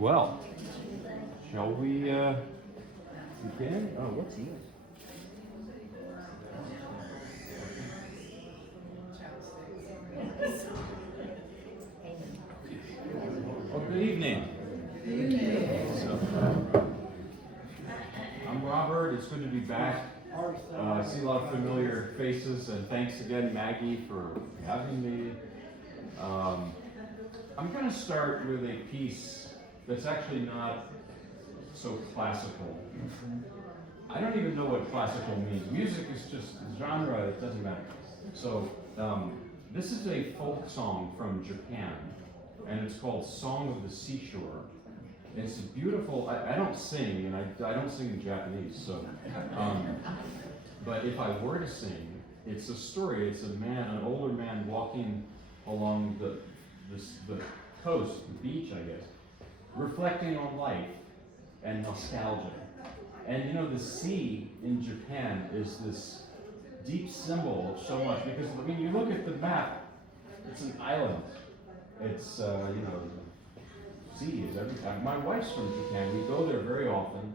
Well, shall we begin? Oh, what's this? Well, good evening. Good evening. I'm Robert. It's good to be back. I see a lot of familiar faces, and thanks again, Maggie, for having me. I'm going to start with a piece that's actually not so classical. I don't even know what classical means. Music is just genre, it doesn't matter. So this is a folk song from Japan, and it's called Song of the Seashore. It's beautiful. I don't sing, and I don't sing in Japanese, so but if I were to sing, it's a story. It's a man, an older man walking along the coast, the beach, I guess, reflecting on life and nostalgia. And you know, the sea in Japan is this deep symbol of so much, because I mean, you look at the map, it's an island. It's you know, the sea is everything. My wife's from Japan. We go there very often.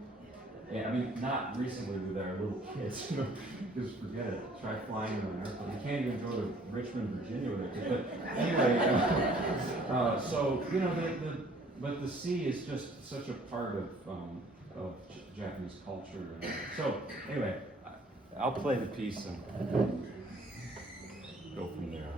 And, I mean, not recently with our little kids, you know, because forget it. Try flying in an airplane. You can't even go to Richmond, Virginia with it. But anyway, so you know, but the sea is just such a part of Japanese culture. So anyway, I'll play the piece and go from there.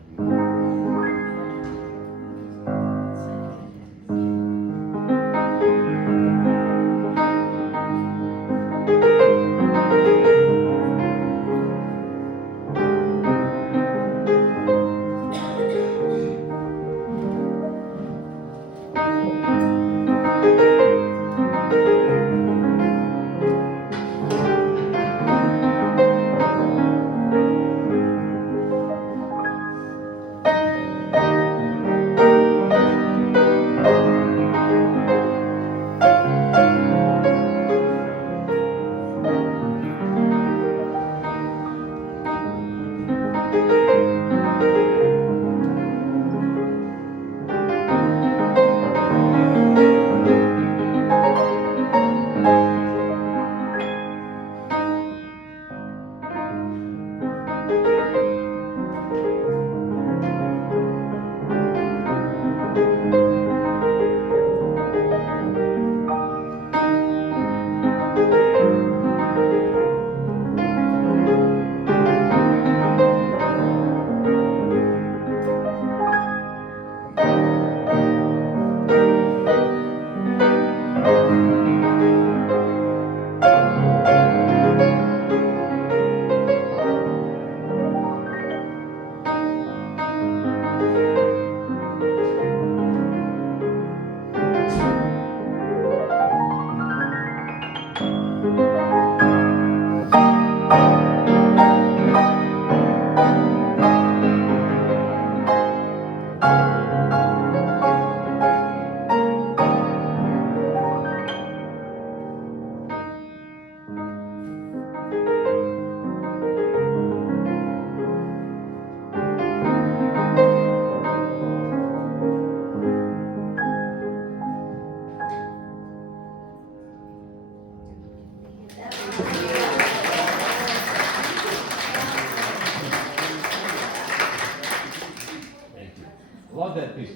Love that piece.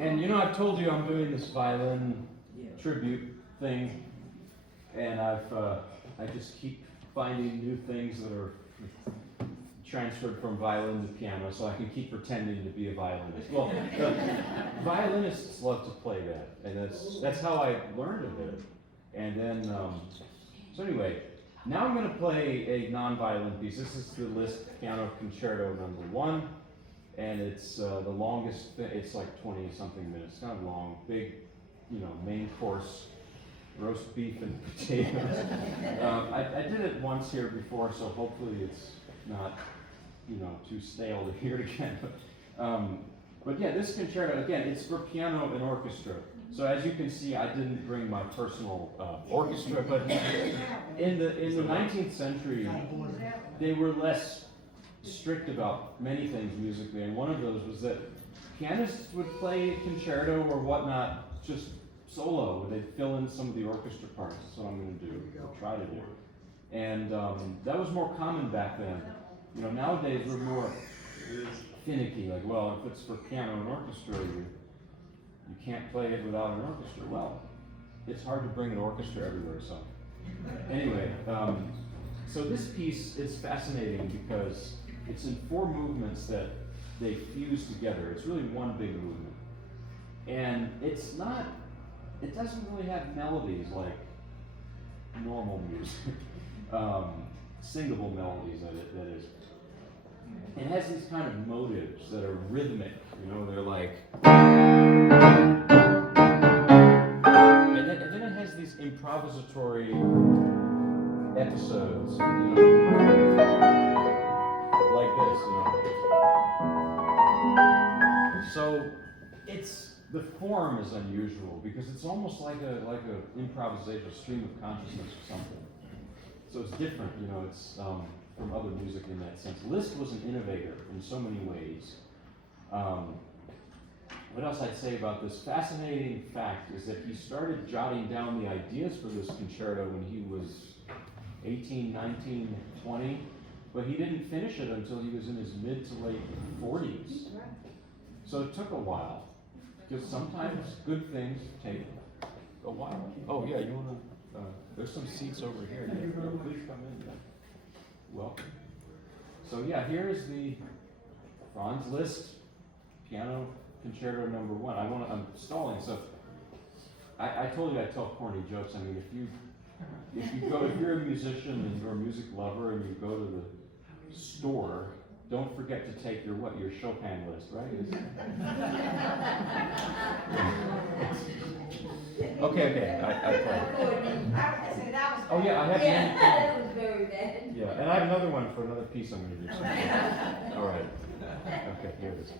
And you know, I've told you I'm doing this violin tribute thing, and I just keep finding new things that are transferred from violin to piano, so I can keep pretending to be a violinist. Well, violinists love to play that, and that's how I learned of it. And then, so anyway, now I'm going to play a non-violin piece. This is the Liszt Piano Concerto Number 1. And it's the longest, it's like 20-something minutes, it's kind of long, big, you know, main course, roast beef and potatoes. I did it once here before, so hopefully it's not, you know, too stale to hear it again. But yeah, this concerto, again, it's for piano and orchestra. So as you can see, I didn't bring my personal orchestra, but in the 19th century, they were less strict about many things musically, and one of those was that pianists would play concerto or whatnot just solo, where they fill in some of the orchestra parts. That's what I'm going to do, or try to do. And that was more common back then. You know, nowadays we're more finicky, like, well, if it's for piano and orchestra, you can't play it without an orchestra. Well, it's hard to bring an orchestra everywhere, so. Anyway, so this piece is fascinating because it's in 4 movements that they fuse together. It's really one big movement. And it doesn't really have melodies like normal music, singable melodies, that is. It has these kind of motives that are rhythmic, you know, they're like, and then it has these improvisatory episodes, you know, like this, you know. So the form is unusual because it's almost like a improvisation, a stream of consciousness or something. So it's different, you know, it's from other music in that sense. Liszt was an innovator in so many ways. What else I'd say about this fascinating fact is that he started jotting down the ideas for this concerto when he was 18, 19, 20, but he didn't finish it until he was in his mid to late 40s. So it took a while, because sometimes good things take a while. Oh yeah, you want to, there's some seats over here. Please come in. Welcome. So yeah, here is the Franz Liszt Piano Concerto Number 1. I'm stalling, so I told you I tell corny jokes. I mean, if you're a musician and you're a music lover and you go to the store, don't forget to take your Chopin list, right? Okay, I play. Oh yeah, I have. Yeah, that was very bad. Yeah, and I have another one for another piece I'm going to do. All right. Okay, here it is.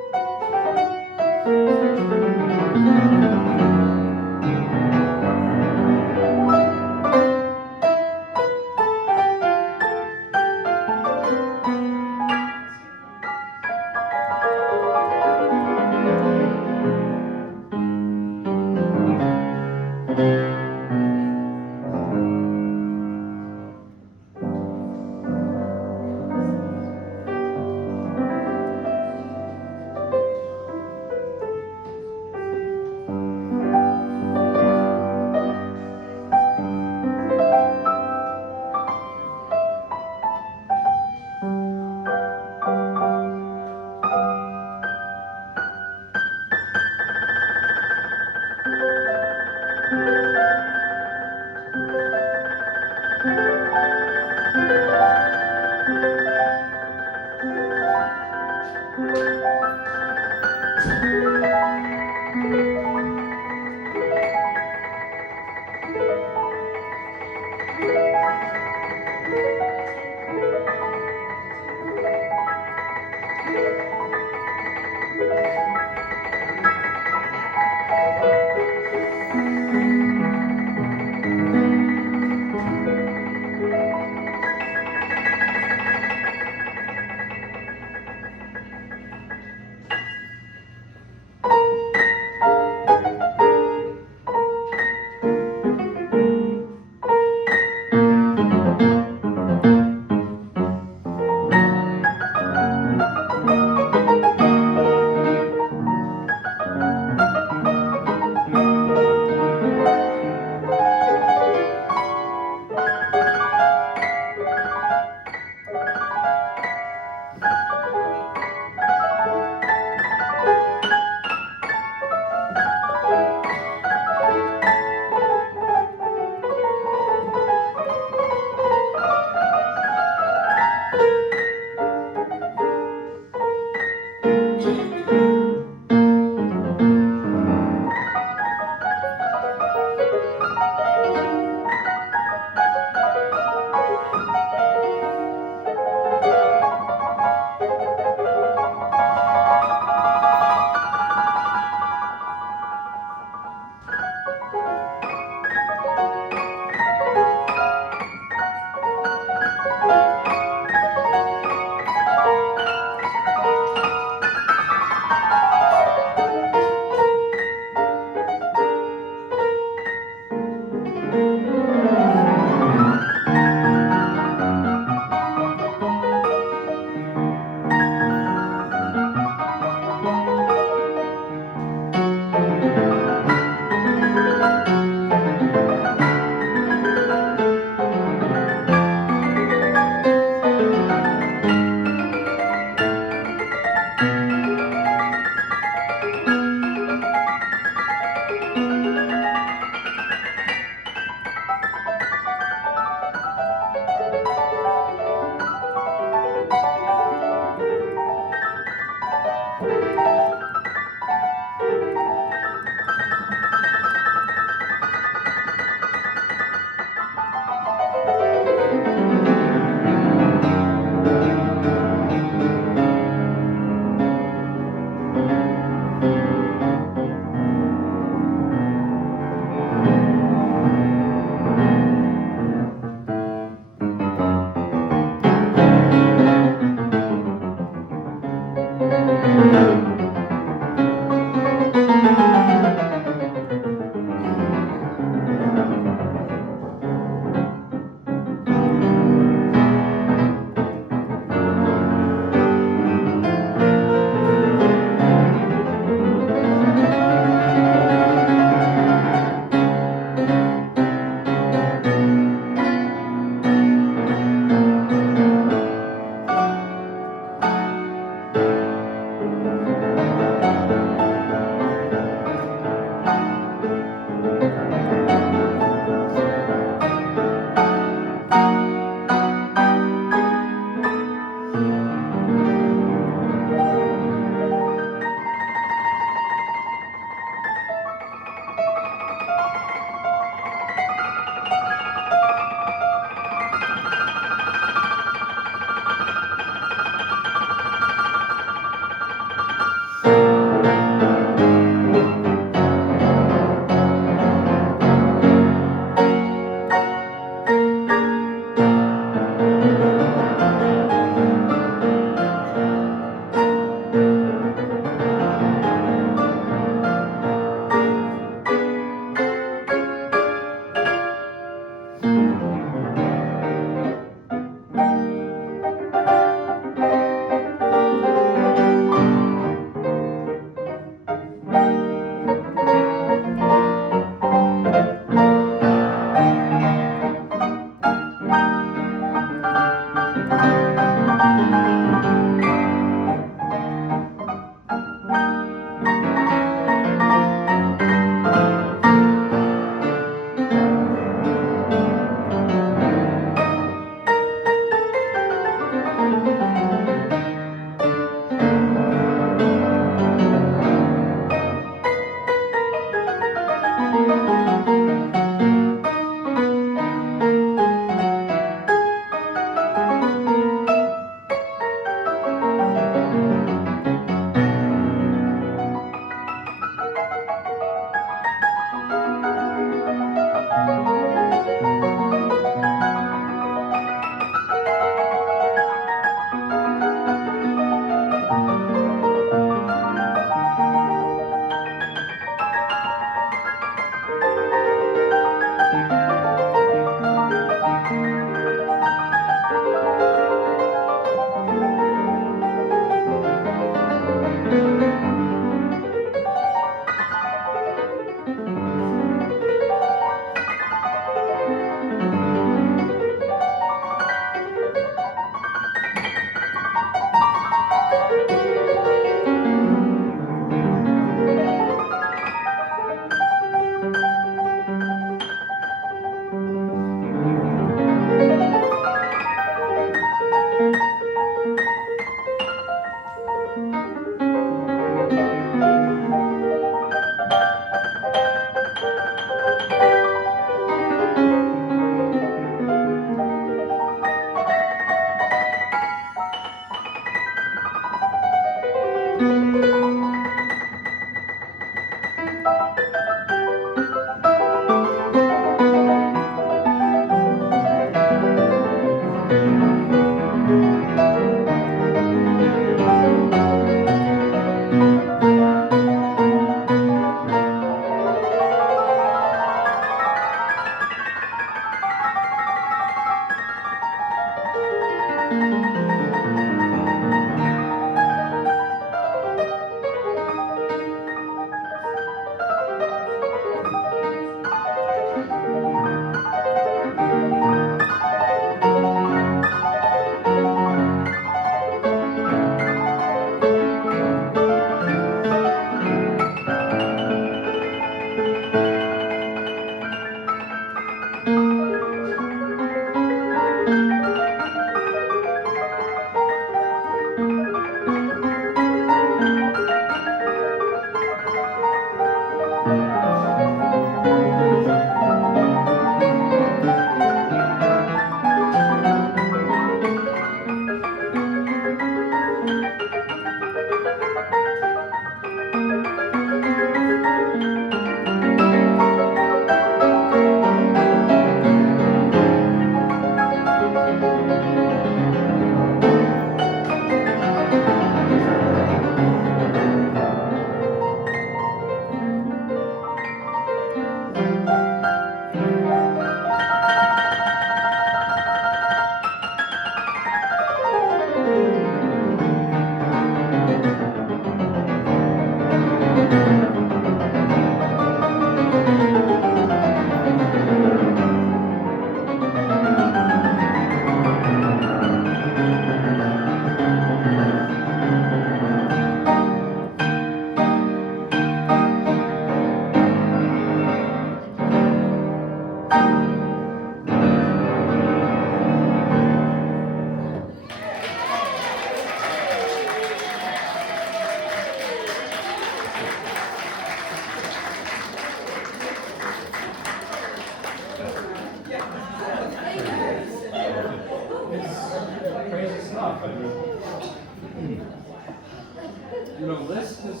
You know, Liszt was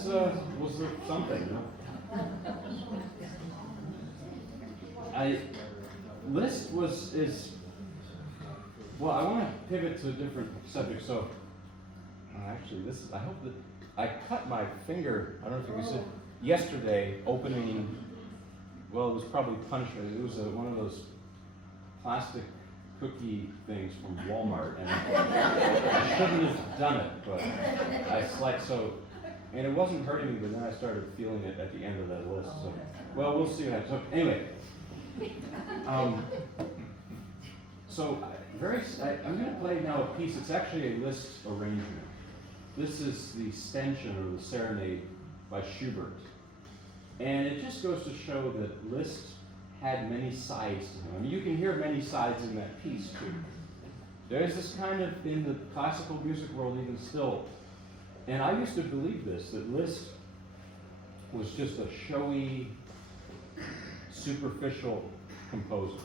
something. You know? Liszt is. Well, I want to pivot to a different subject. So, actually, I hope that I cut my finger. I don't know if you can see. Yesterday, opening. Well, it was probably punishment. It was one of those plastic cookie things from Walmart, and I shouldn't have done it, but I so. And it wasn't hurting me, but then I started feeling it at the end of that list. So, well, we'll see what happens. So, anyway. I'm going to play now a piece. It's actually a Liszt arrangement. This is the Ständchen, or the Serenade, by Schubert. And it just goes to show that Liszt had many sides to him. I mean, you can hear many sides in that piece, too. There's this kind of, in the classical music world even still, and I used to believe this, that Liszt was just a showy, superficial composer.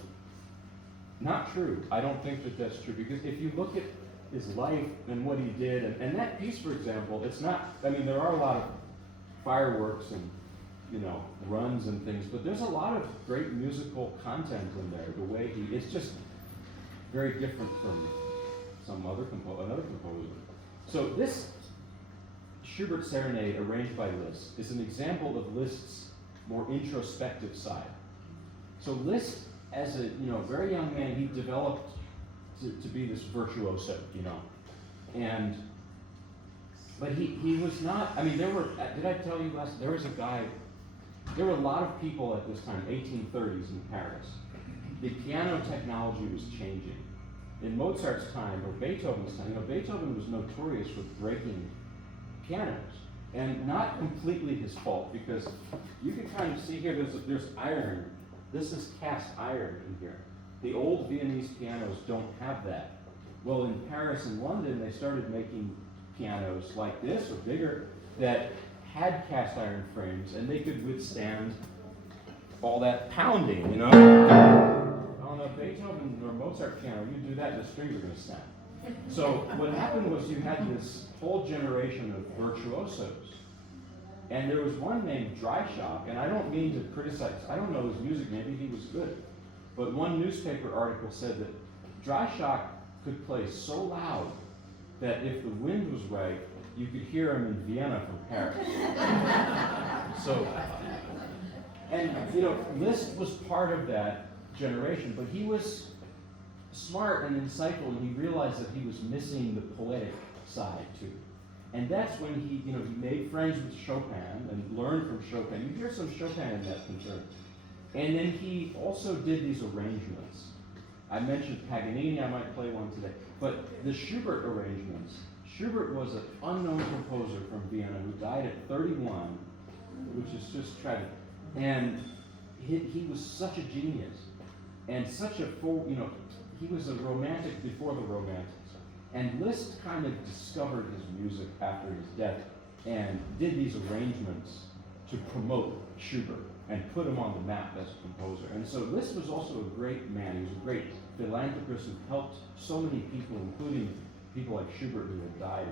Not true. I don't think that that's true, because if you look at his life and what he did, and that piece, for example, it's not, I mean, there are a lot of fireworks and, you know, runs and things, but there's a lot of great musical content in there. The way it's just very different from another composer. So this Schubert Serenade, arranged by Liszt, is an example of Liszt's more introspective side. So Liszt, as a very young man, he developed to be this virtuoso, but he was not. I mean, did I tell you last? There was a guy. There were a lot of people at this time, 1830s in Paris. The piano technology was changing. In Mozart's time, or Beethoven's time, Beethoven was notorious for breaking pianos, and not completely his fault, because you can kind of see here, there's iron. This is cast iron in here. The old Viennese pianos don't have that. Well, in Paris and London, they started making pianos like this, or bigger, that had cast iron frames, and they could withstand all that pounding, On a Beethoven or Mozart piano, you do that, the strings are going to snap. So what happened was you had this whole generation of virtuosos. And there was one named Dreischock, and I don't mean to criticize, I don't know his music, maybe he was good. But one newspaper article said that Dreischock could play so loud that if the wind was right, you could hear him in Vienna from Paris. Liszt was part of that generation, but he was smart and insightful, and he realized that he was missing the poetic side too. And that's when he made friends with Chopin and learned from Chopin. You hear some Chopin in that concerto. And then he also did these arrangements. I mentioned Paganini, I might play one today. But the Schubert arrangements, Schubert was an unknown composer from Vienna who died at 31, which is just tragic. And he was such a genius. And such a he was a romantic before the Romantics. And Liszt kind of discovered his music after his death and did these arrangements to promote Schubert and put him on the map as a composer. And so Liszt was also a great man. He was a great philanthropist who helped so many people, including people like Schubert who had died.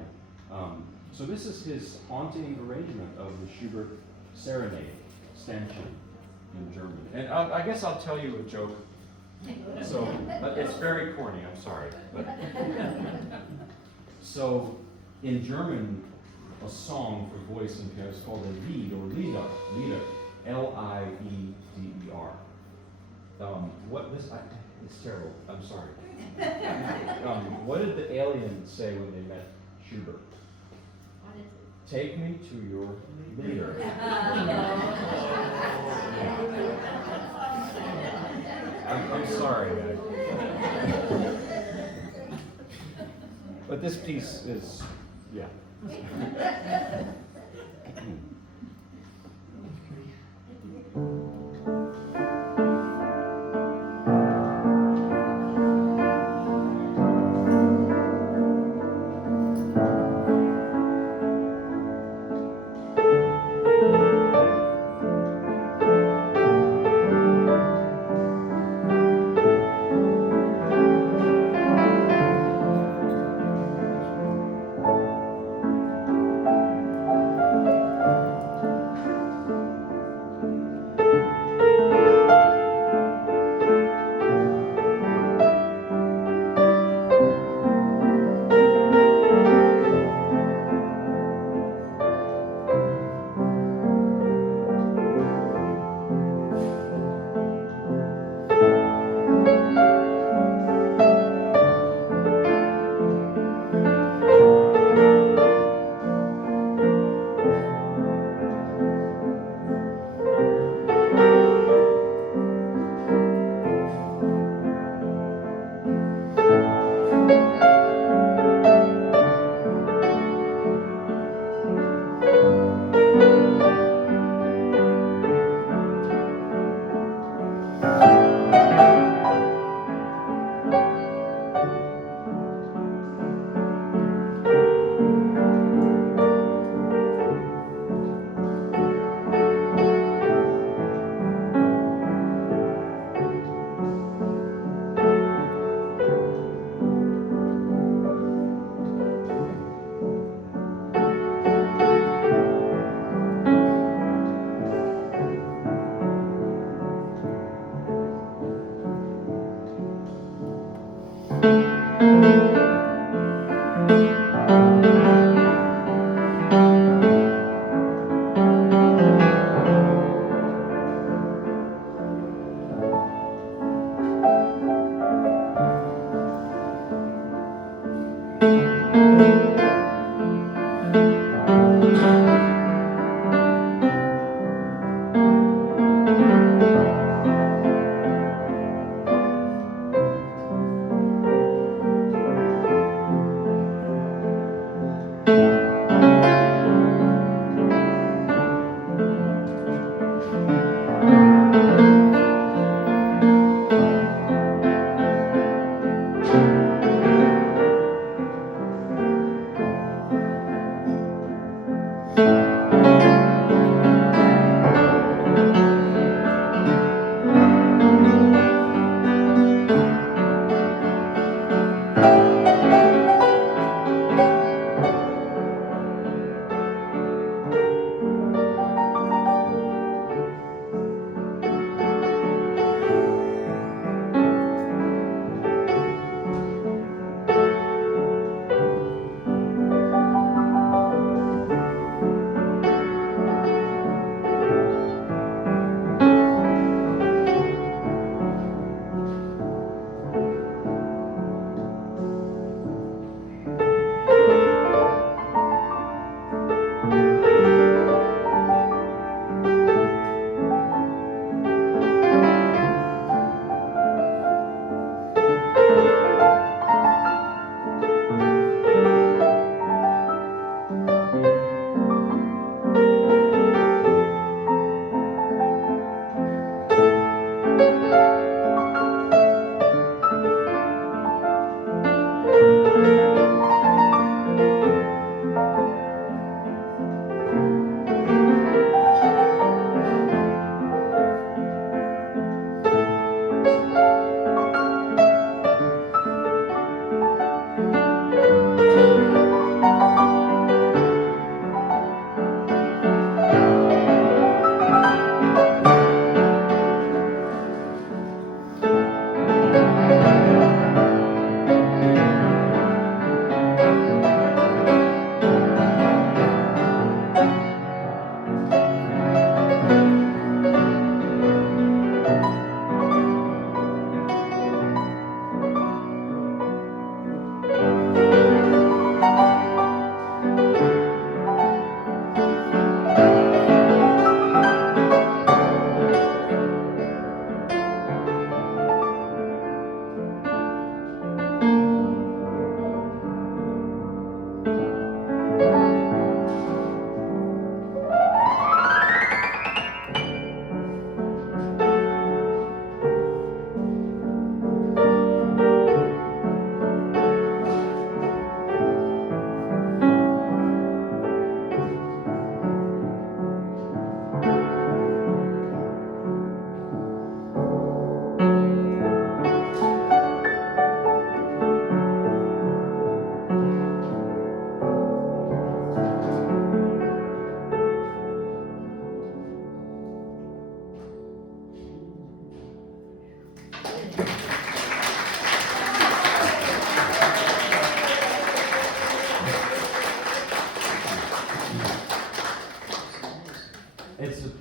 So this is his haunting arrangement of the Schubert Serenade, Ständchen, in German. And I guess I'll tell you a joke. So, but it's very corny, I'm sorry. But so, in German, a song for voice and piano is called a Lied, or Lieder, Lieder, Lieder. It's terrible, I'm sorry. What did the aliens say when they met Schubert? Take me to your leader. I'm sorry, guys. But this piece is, yeah.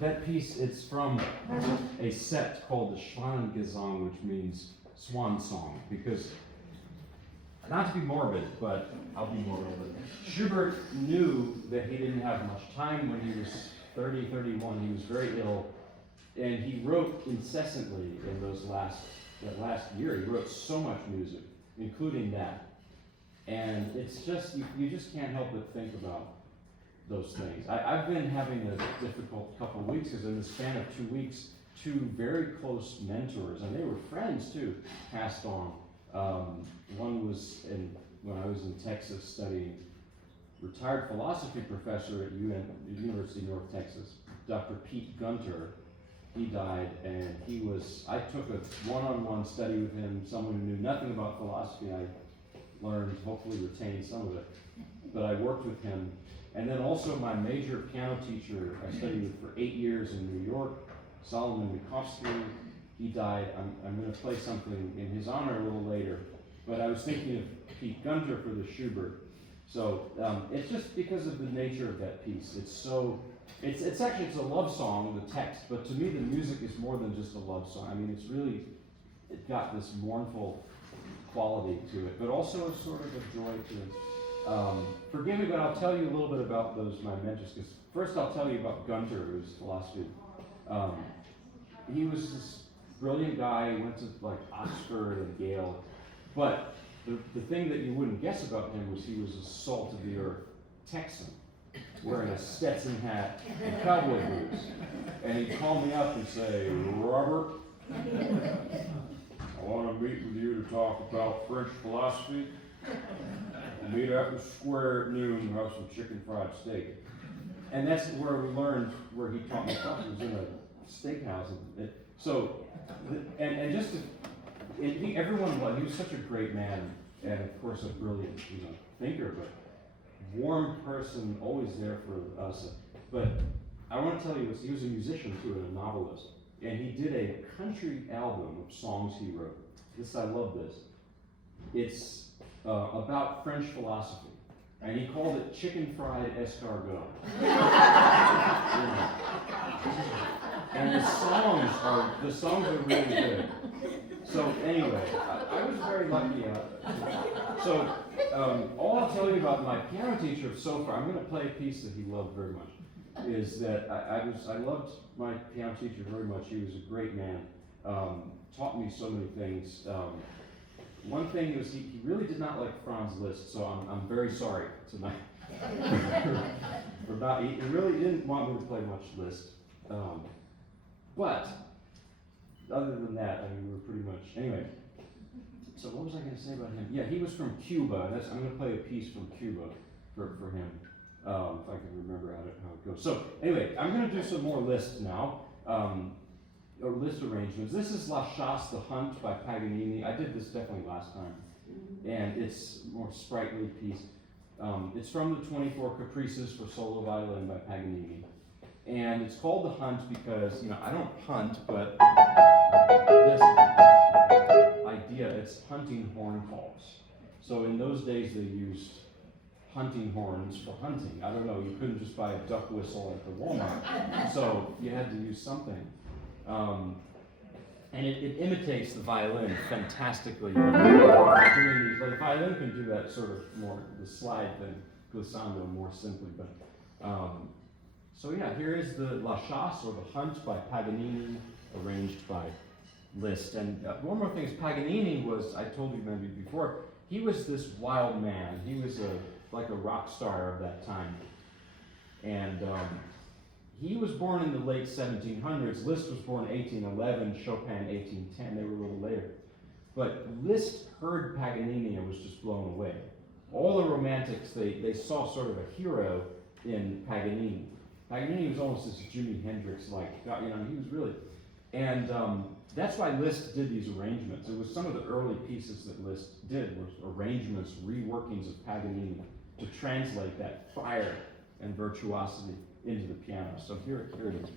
That piece, it's from a set called the Schwanengesang, which means swan song, because, not to be morbid, but I'll be morbid. Schubert knew that he didn't have much time when he was 30, 31. He was very ill, and he wrote incessantly in that last year. He wrote so much music, including that. And it's just, you just can't help but think about those things. I've been having a difficult couple of weeks because in the span of 2 weeks, two very close mentors, and they were friends too, passed on. One was when I was in Texas studying, retired philosophy professor at University of North Texas, Dr. Pete Gunter. He died, and I took a one-on-one study with him, someone who knew nothing about philosophy. I learned, hopefully retained some of it, but I worked with him. And then also my major piano teacher, I studied with for 8 years in New York, Solomon Mikovsky. He died. I'm going to play something in his honor a little later. But I was thinking of Pete Gunter for the Schubert. So it's just because of the nature of that piece. It's actually a love song, the text, but to me the music is more than just a love song. I mean, it got this mournful quality to it, but also a sort of a joy to it. Forgive me, but I'll tell you a little bit about my mentors. Because first I'll tell you about Gunter, who's philosophy. He was this brilliant guy. He went to like Oxford and Yale. But the thing that you wouldn't guess about him was he was a salt of the earth Texan, wearing a Stetson hat and cowboy boots. And he'd call me up and say, "Robert, I want to meet with you to talk about French philosophy. We'll meet at the square at noon and have some chicken fried steak." And that's where we learned where he taught me philosophy. It was in a steakhouse. He was such a great man, and of course a brilliant thinker, but warm person, always there for us. But I want to tell you, he was a musician too, and a novelist. And he did a country album of songs he wrote. I love this. It's about French philosophy, and he called it chicken fried escargot. And the songs are really good. So anyway, I was very lucky. All I'll tell you about my piano teacher so far, I'm going to play a piece that he loved very much, is that I loved my piano teacher very much. He was a great man, taught me so many things. One thing was he really did not like Franz Liszt, so I'm very sorry tonight. He really didn't want me to play much Liszt. But other than that, we were pretty much, anyway. So what was I going to say about him? Yeah, he was from Cuba. I'm going to play a piece from Cuba for him, if I can remember how it goes. So anyway, I'm going to do some more Liszt now. Or Liszt arrangements. This is La Chasse, the Hunt by Paganini. I did this definitely last time, and it's a more sprightly piece. It's from the 24 Caprices for solo violin by Paganini, and it's called the Hunt because I don't hunt, but this idea, it's hunting horn calls. So in those days they used hunting horns for hunting. I don't know. You couldn't just buy a duck whistle at the Walmart, so you had to use something. And it imitates the violin fantastically. The violin can do that sort of more, the slide thing, glissando more simply. But here is the La Chasse, or the Hunt by Paganini, arranged by Liszt. And one more thing is, Paganini was, I told you maybe before, he was this wild man. He was like a rock star of that time. And he was born in the late 1700s. Liszt was born 1811, Chopin 1810. They were a little later. But Liszt heard Paganini and was just blown away. All the romantics, they saw sort of a hero in Paganini. Paganini was almost this Jimi Hendrix-like, he was really. And that's why Liszt did these arrangements. It was some of the early pieces that Liszt did, was arrangements, reworkings of Paganini to translate that fire and virtuosity into the piano. So here it is.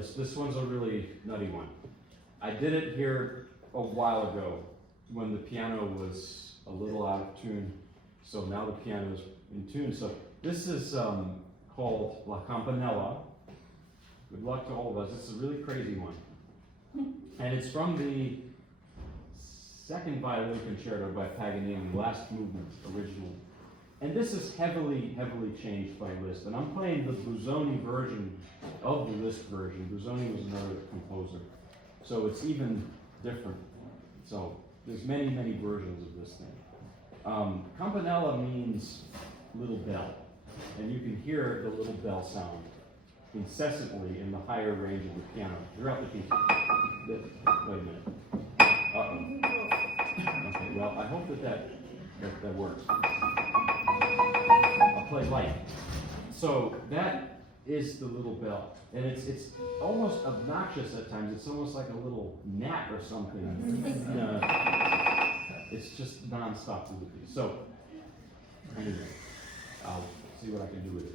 list. This one's a really nutty one. I did it here a while ago when the piano was a little out of tune. So now the piano is in tune. So this is called La Campanella. Good luck to all of us. It's a really crazy one. And it's from the second violin concerto by Paganini, last movement, original. And this is heavily, heavily changed by Liszt. And I'm playing the Busoni version of the Liszt version. Busoni was another composer. So it's even different. So there's many, many versions of this thing. Campanella means little bell. And you can hear the little bell sound incessantly in the higher range of the piano throughout the piece. Wait a minute. Uh-oh. Okay, well, I hope that works. I'll play light. So that is the little bell. And it's almost obnoxious at times. It's almost like a little gnat or something. It's just non-stop through the piece. So, anyway, I'll see what I can do with it.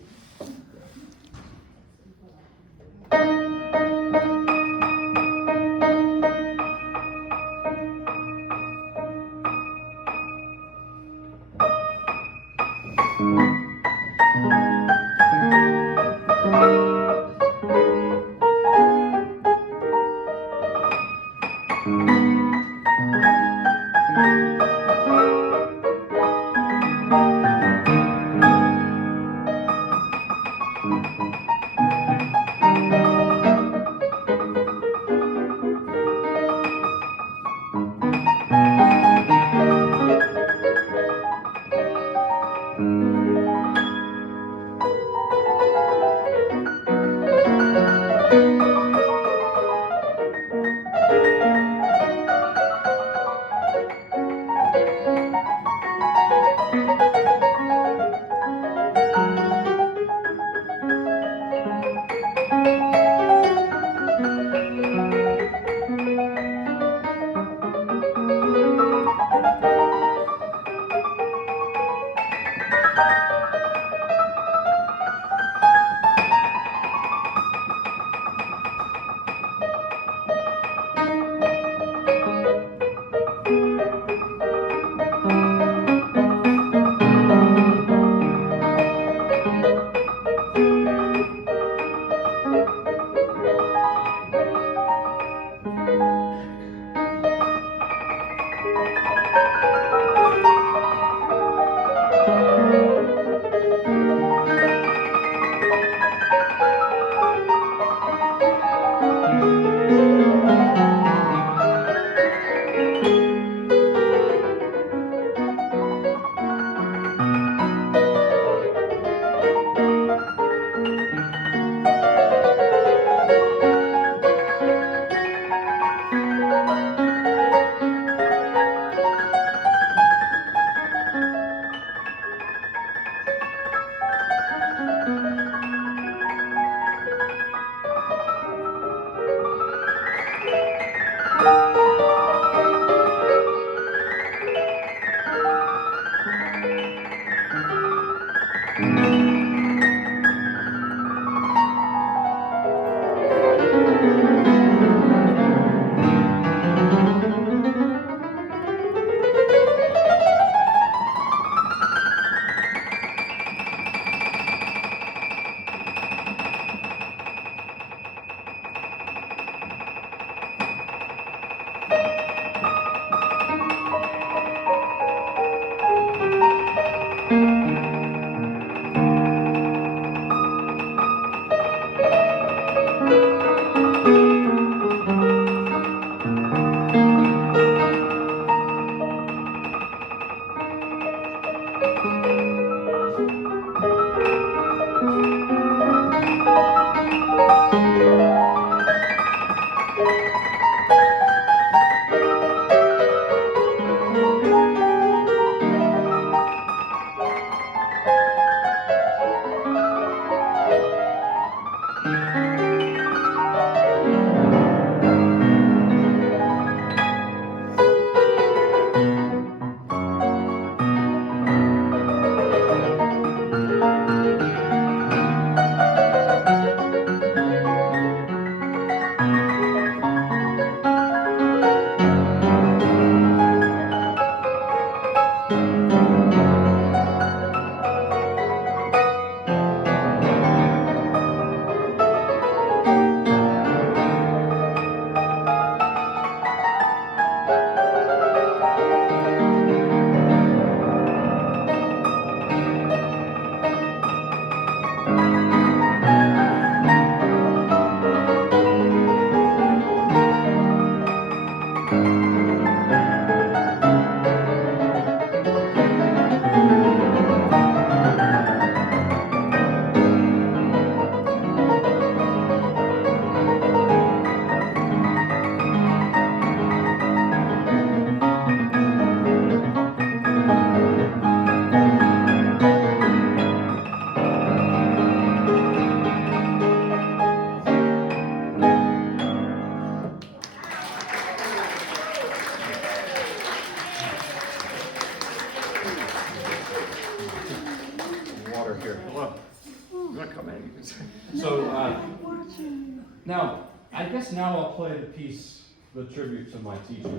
Now, I guess now I'll play the piece, the tribute to my teacher.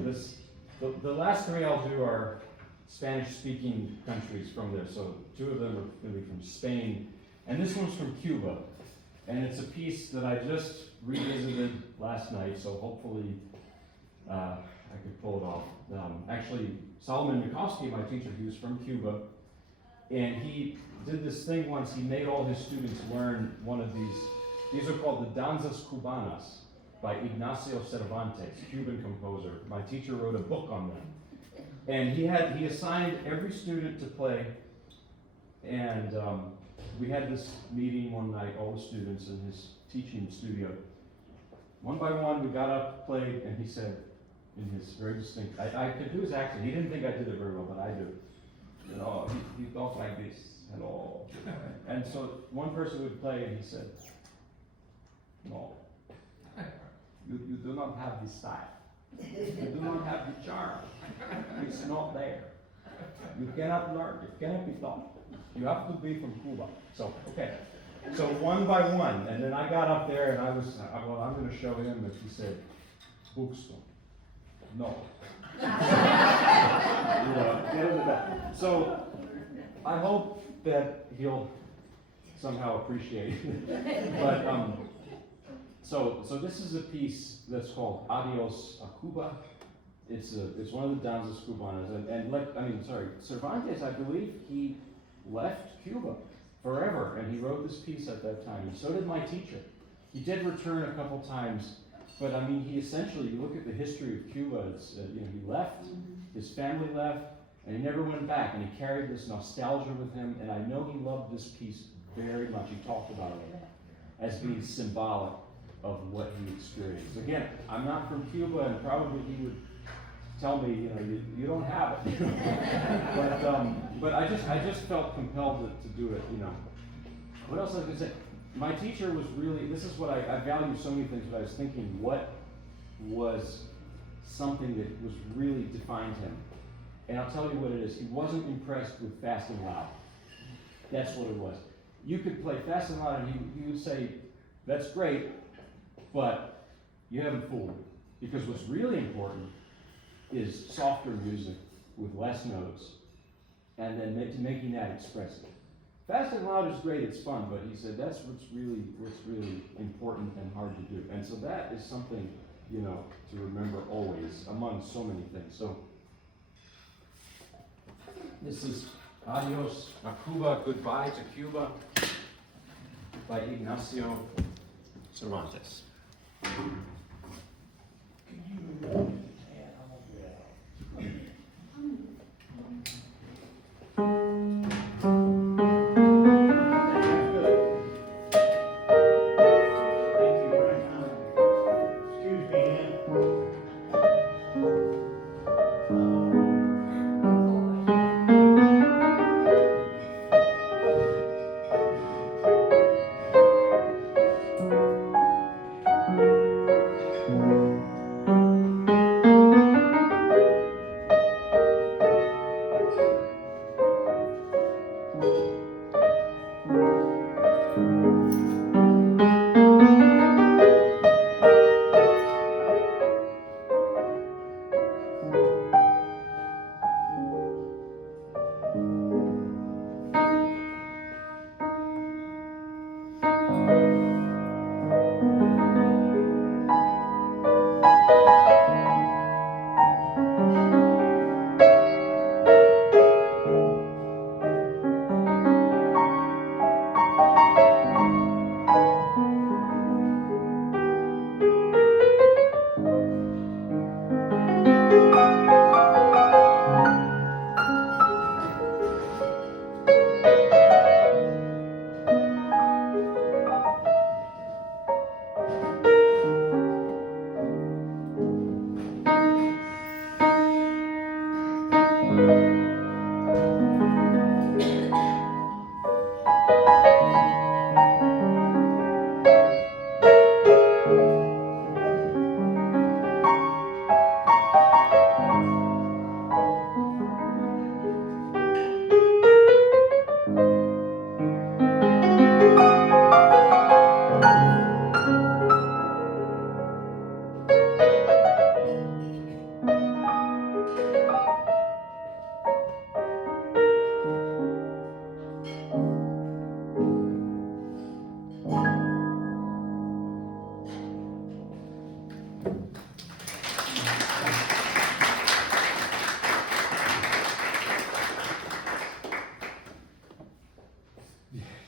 The last three I'll do are Spanish-speaking countries from there. So two of them are going to be from Spain, and this one's from Cuba. And it's a piece that I just revisited last night, so hopefully I could pull it off. Actually, Solomon Mikowski, my teacher, he was from Cuba, and he did this thing once. He made all his students learn one of these. These are called the Danzas Cubanas by Ignacio Cervantes, Cuban composer. My teacher wrote a book on them. And he assigned every student to play, and we had this meeting one night, all the students in his teaching studio. One by one, we got up, played, and he said, in his very distinct, I could do his accent. He didn't think I did it very well, but I do. You know, he talked like this, hello. And so one person would play, and he said, no, you do not have the style. You do not have the charm. It's not there. You cannot learn. It cannot be taught. You have to be from Cuba. So, okay. So one by one, and then I got up there, and I'm going to show him, and he said, Buxton. No. You know, get into that. So I hope that he'll somehow appreciate it. But so this is a piece that's called Adios a Cuba. It's one of the Danzas Cubanas, Cervantes, I believe he left Cuba forever, and he wrote this piece at that time. And so did my teacher. He did return a couple times, but I mean, he essentially, you look at the history of Cuba. It's he left, his family left, and he never went back. And he carried this nostalgia with him. And I know he loved this piece very much. He talked about it as being symbolic of what he experienced. Again, I'm not from Cuba, and probably he would tell me, you don't have it. But I just felt compelled to do it. What else I was going to say? My teacher was really. This is what I value so many things. But I was thinking, what was something that was really defined him? And I'll tell you what it is. He wasn't impressed with fast and loud. That's what it was. You could play fast and loud, and he would say, "That's great, but you haven't fooled me." Because what's really important is softer music with less notes, and then making that expressive. Fast and loud is great, it's fun, but he said that's what's really important and hard to do. And so that is something, to remember always, among so many things. So this is Adios a Cuba, Goodbye to Cuba, by Ignacio Cervantes.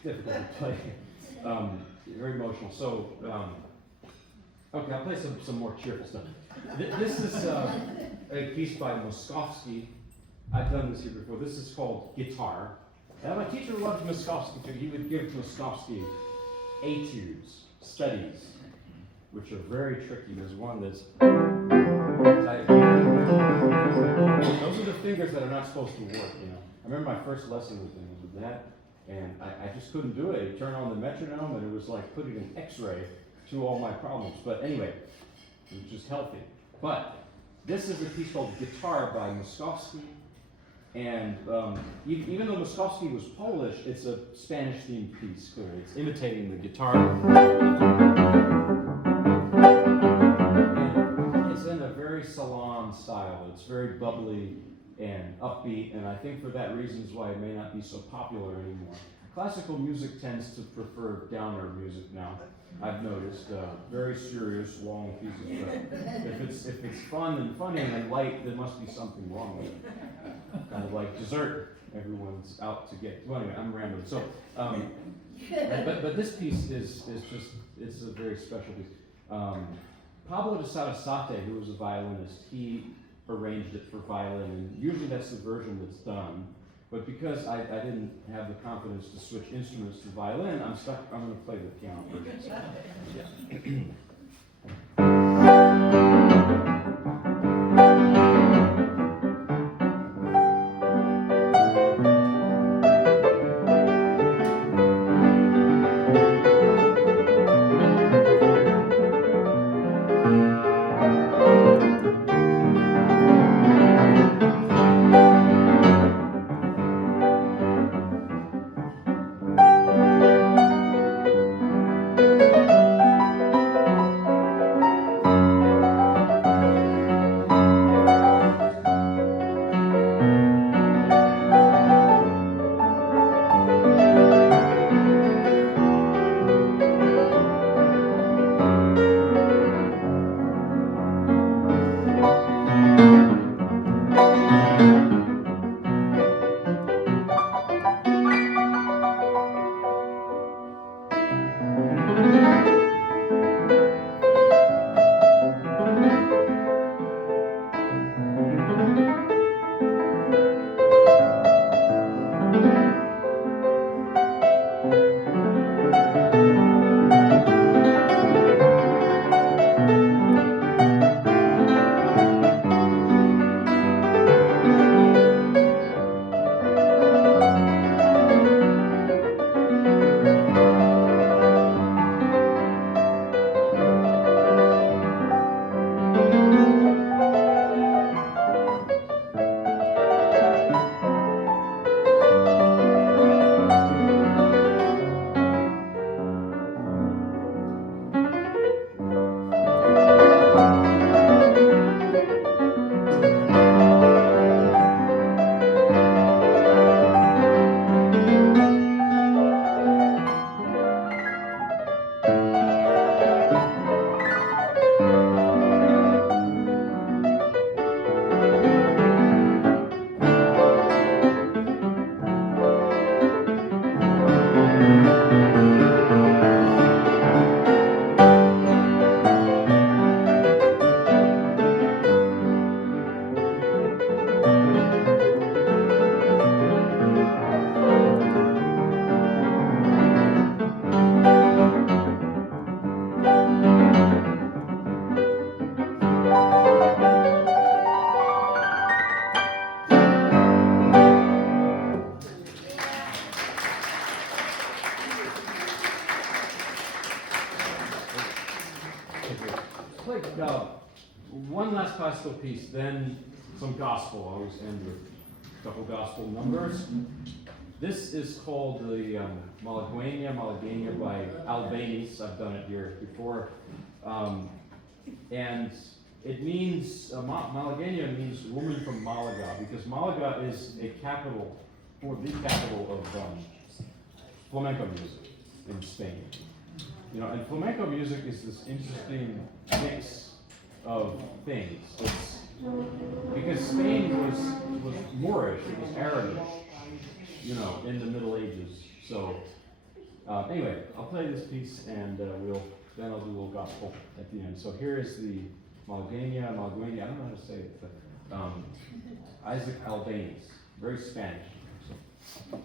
difficult to play. Very emotional. So, okay, I'll play some more cheerful stuff. This is a piece by Moskovsky. I've done this here before. This is called Guitar. And my teacher loved Moskovsky too. He would give Moskovsky etudes, studies, which are very tricky. There's one that's those are the fingers that are not supposed to work, you know. I remember my first lesson with him was with that, and I just couldn't do it. He'd turn on the metronome, and it was like putting an X-ray to all my problems. But anyway, it was just healthy. But this is a piece called Guitar by Moskovsky. And even though Moskovsky was Polish, it's a Spanish-themed piece, clearly. It's imitating the guitar. And it's in a very salon style. It's very bubbly and upbeat, and I think for that reason is why it may not be so popular anymore. Classical music tends to prefer downer music now. I've noticed very serious, long pieces. But if it's fun and funny and light, there must be something wrong with it. Kind of like dessert, everyone's out to get. Well, anyway, I'm rambling. So, but this piece is just it's a very special piece. Pablo de Sarasate, who was a violinist, he arranged it for violin, and usually that's the version that's done. But because I didn't have the confidence to switch instruments to violin, I'm going to play the piano version. One last classical piece, then some gospel. I always end with a couple gospel numbers. This is called the Malagueña by Albéniz. I've done it here before. And it means, Malagueña means woman from Malaga, because Malaga is a capital, or the capital of flamenco music in Spain. You know, and flamenco music is this interesting mix of things. Because Spain was Moorish, it was Arabic, you know, in the Middle Ages. So Anyway, I'll play this piece and then I'll do a little gospel at the end. So here is the Malguenia, I don't know how to say it, but Isaac Albéniz, very Spanish. So.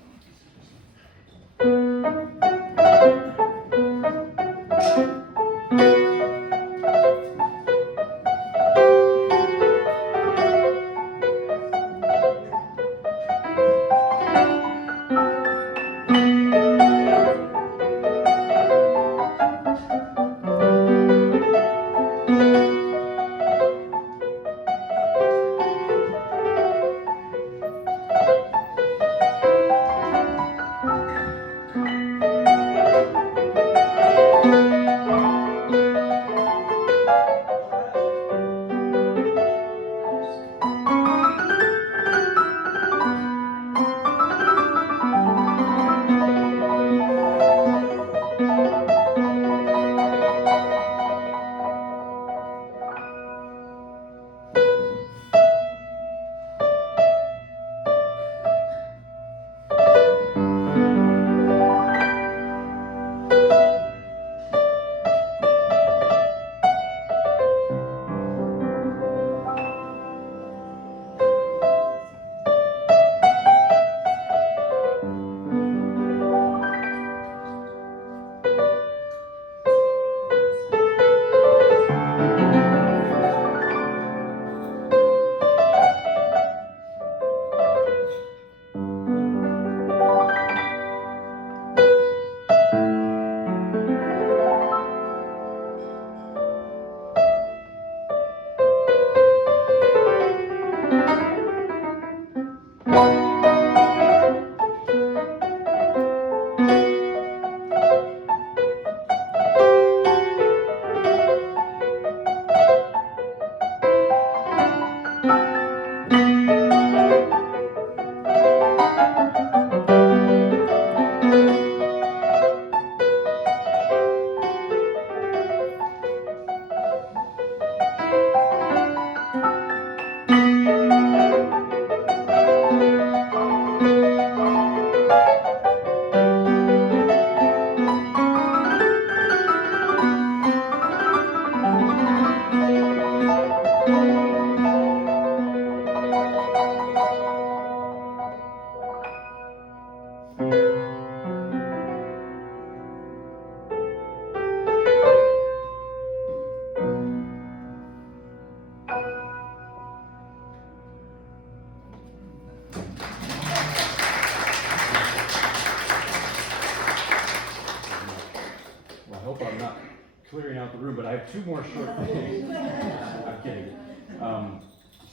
Clearing out the room, but I have two more short things. I'm kidding.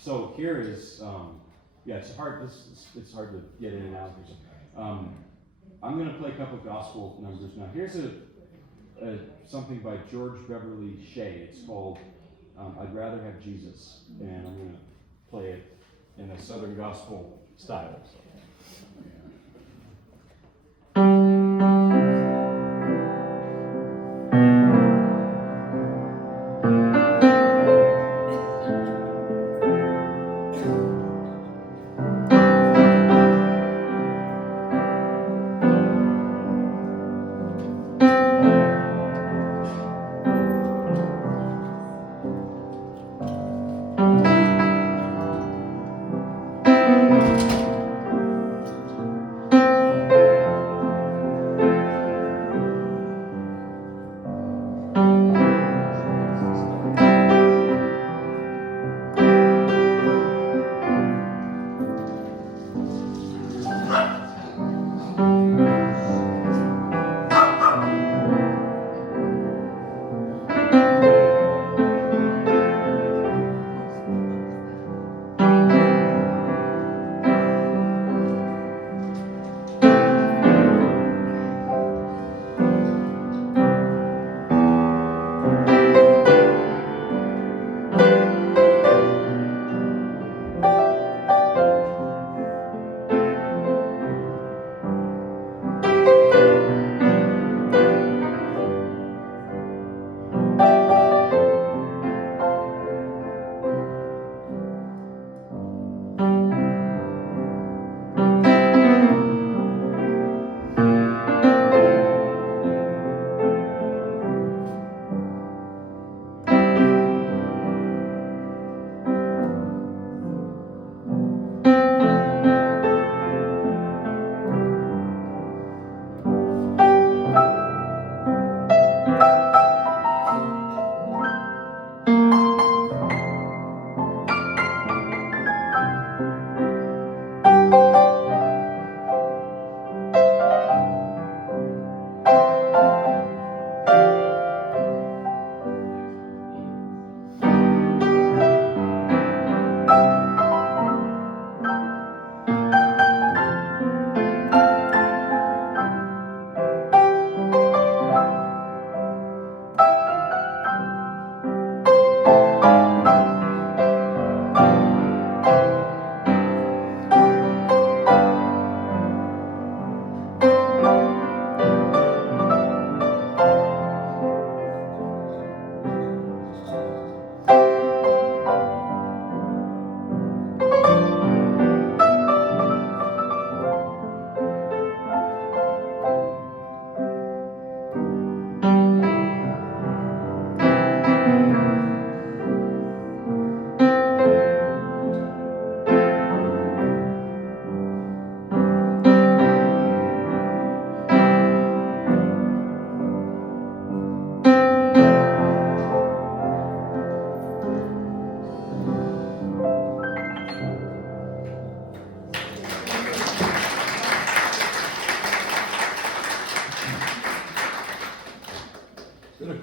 So here is, yeah, it's hard to get in and out. I'm going to play a couple of gospel numbers now. Here's something by George Beverly Shea. It's called I'd Rather Have Jesus, and I'm going to play it in a Southern gospel style. So.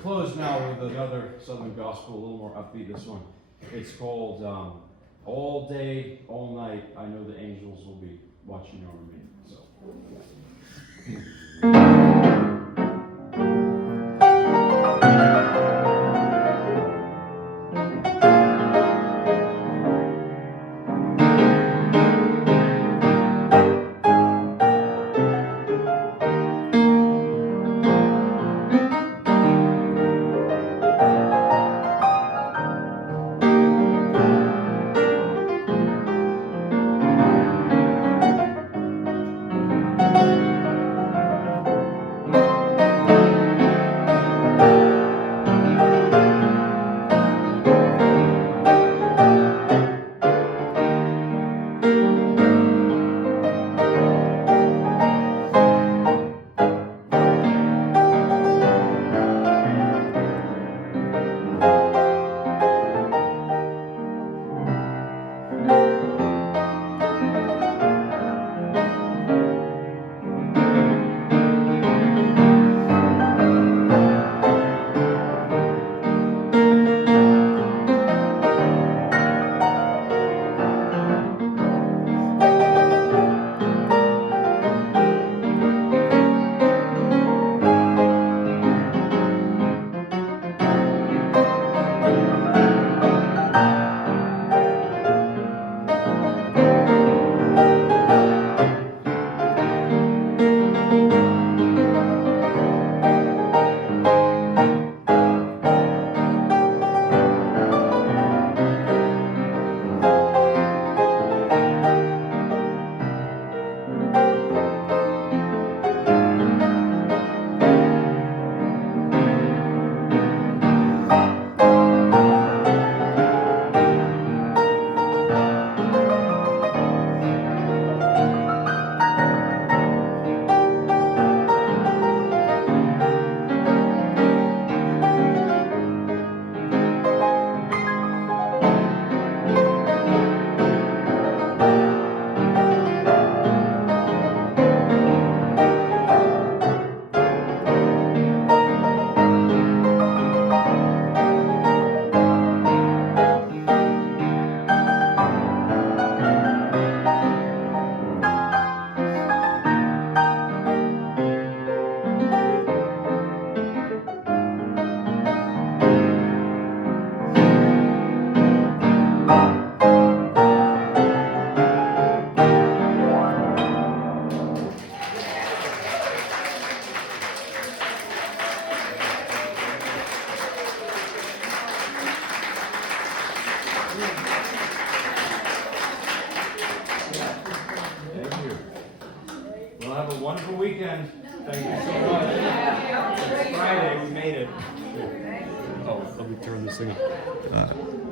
close now with another Southern gospel, a little more upbeat. This one, it's called "All Day, All Night." I know the angels will be watching over me. So. Thank you. Well, have a wonderful weekend. Thank you so much. It's Friday, we made it. Oh, let me turn this thing up.